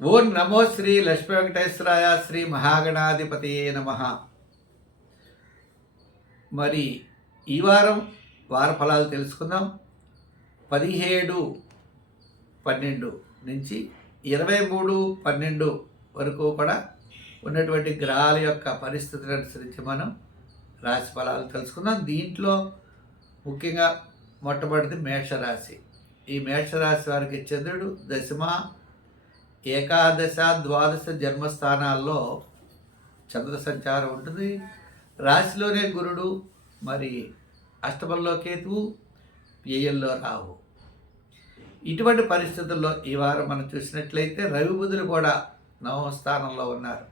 ఓం నమో శ్రీ లక్ష్మీ వెంకటేశ్వరాయ శ్రీ మహాగణాధిపతి నమ. మరి ఈ వారం వార ఫలాలు తెలుసుకుందాం. పదిహేడు పన్నెండు నుంచి ఇరవై మూడు పన్నెండు వరకు కూడా ఉన్నటువంటి గ్రహాల యొక్క పరిస్థితులను అనుసరించి మనం రాశి ఫలాలు తెలుసుకుందాం. దీంట్లో ముఖ్యంగా మొట్టమొదటిది మేషరాశి. ఈ మేషరాశి వారికి చంద్రుడు దశమ ఏకాదశ ద్వాదశ జన్మస్థానాల్లో చంద్ర సంచారం ఉంటుంది. రాశిలోనే గురుడు మరి అష్టమంలో కేతువు వ్యయంలో రావు ఇటువంటి పరిస్థితుల్లో ఈ వారం మనం చూసినట్లయితే రవి బుధులు కూడా నవమ స్థానంలో ఉన్నారు.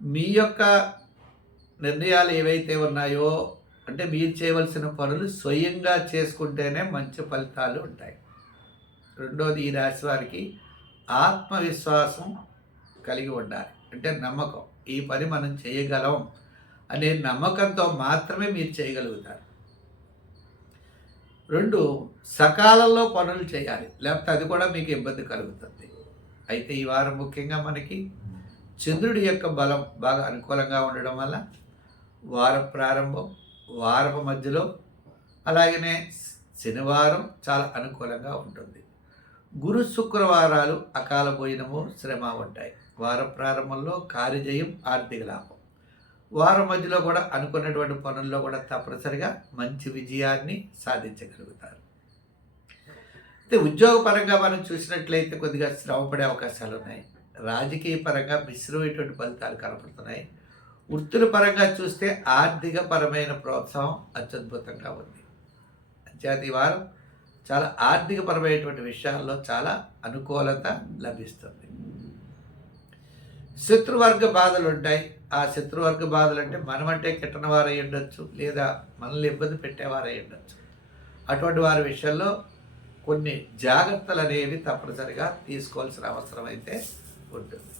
మీ యొక్క నిర్ణయాలు ఏవైతే ఉన్నాయో అంటే మీరు చేయవలసిన పనులు స్వయంగా చేసుకుంటేనే మంచి ఫలితాలు ఉంటాయి. రెండోది ఈ రాశి వారికి ఆత్మవిశ్వాసం కలిగి ఉండాలి. అంటే నమ్మకం. ఈ పని మనం చేయగలం అనే నమ్మకంతో మాత్రమే మీరు చేయగలుగుతారు. రెండు సకాలంలో పనులు చేయాలి. లేకపోతే అది కూడా మీకు ఇబ్బంది కలుగుతుంది. అయితే ఈ వారం ముఖ్యంగా మనకి చంద్రుడి యొక్క బలం బాగా అనుకూలంగా ఉండడం వల్ల వారం ప్రారంభం వారపు మధ్యలో అలాగనే శనివారం చాలా అనుకూలంగా ఉంటుంది. గురు శుక్రవారాలు అకాల భోజనము శ్రమ ఉంటాయి. వారం ప్రారంభంలో కార్యజయం ఆర్థిక లాభం. వారం మధ్యలో కూడా అనుకున్నటువంటి పనుల్లో కూడా తప్పనిసరిగా మంచి విజయాన్ని సాధించగలుగుతారు. అయితే ఉద్యోగపరంగా మనం చూసినట్లయితే కొద్దిగా శ్రమపడే అవకాశాలు ఉన్నాయి. రాజకీయ పరంగా మిశ్రమైనటువంటి ఫలితాలు కనపడుతున్నాయి. వృత్తుల పరంగా చూస్తే ఆర్థిక పరమైన ప్రోత్సాహం అత్యద్భుతంగా ఉంది. అంచేత ఈ వారం చాలా ఆర్థికపరమైనటువంటి విషయాల్లో చాలా అనుకూలత లభిస్తుంది. శత్రువర్గ బాధలు ఉంటాయి. ఆ శత్రువర్గ బాధలు అంటే మనమంటే కిట్టని వారై ఉండొచ్చు లేదా మనల్ని ఇబ్బంది పెట్టేవారై ఉండొచ్చు. అటువంటి వారి విషయంలో కొన్ని జాగ్రత్తలు అనేవి తప్పనిసరిగా తీసుకోవాల్సిన అవసరం అయితే ఉంటుంది.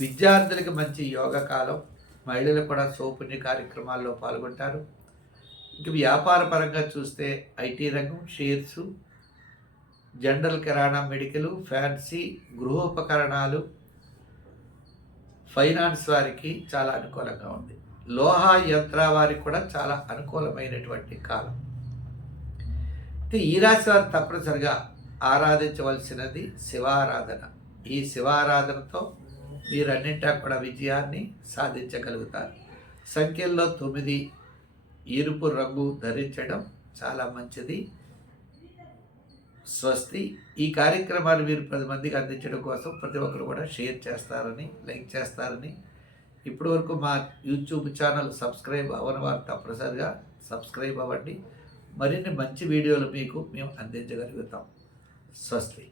విద్యార్థులకి మంచి యోగ కాలం మహిళలు కూడా సౌపుణ్య కార్యక్రమాల్లో పాల్గొంటారు. ఇక వ్యాపార పరంగా చూస్తే ఐటీ రంగం షేర్సు జనరల్ కిరాణా మెడికల్ ఫ్యాన్సీ గృహోపకరణాలు ఫైనాన్స్ వారికి చాలా అనుకూలంగా ఉంది. లోహ యంత్ర వారికి కూడా చాలా అనుకూలమైనటువంటి కాలం. అయితే ఈ రాశి వారు తప్పనిసరిగా ఆరాధించవలసినది శివారాధన. ఈ శివారాధనతో మీరన్నింటా కూడా విజయాన్ని సాధించగలుగుతారు. సంఖ్యల్లో తొమ్మిది ఎరుపు రంగు ధరించడం చాలా మంచిది. స్వస్తి. ఈ కార్యక్రమాలు మీరు పది మందికి అందించడం కోసం ప్రతి ఒక్కరు కూడా షేర్ చేస్తారని లైక్ చేస్తారని. ఇప్పటి వరకు మా యూట్యూబ్ ఛానల్ సబ్స్క్రైబ్ అవ్వని వారు తప్పనిసరిగా సబ్స్క్రైబ్ అవ్వండి. మరిన్ని మంచి వీడియోలు మీకు మేము అందించగలుగుతాం. స్వస్తి.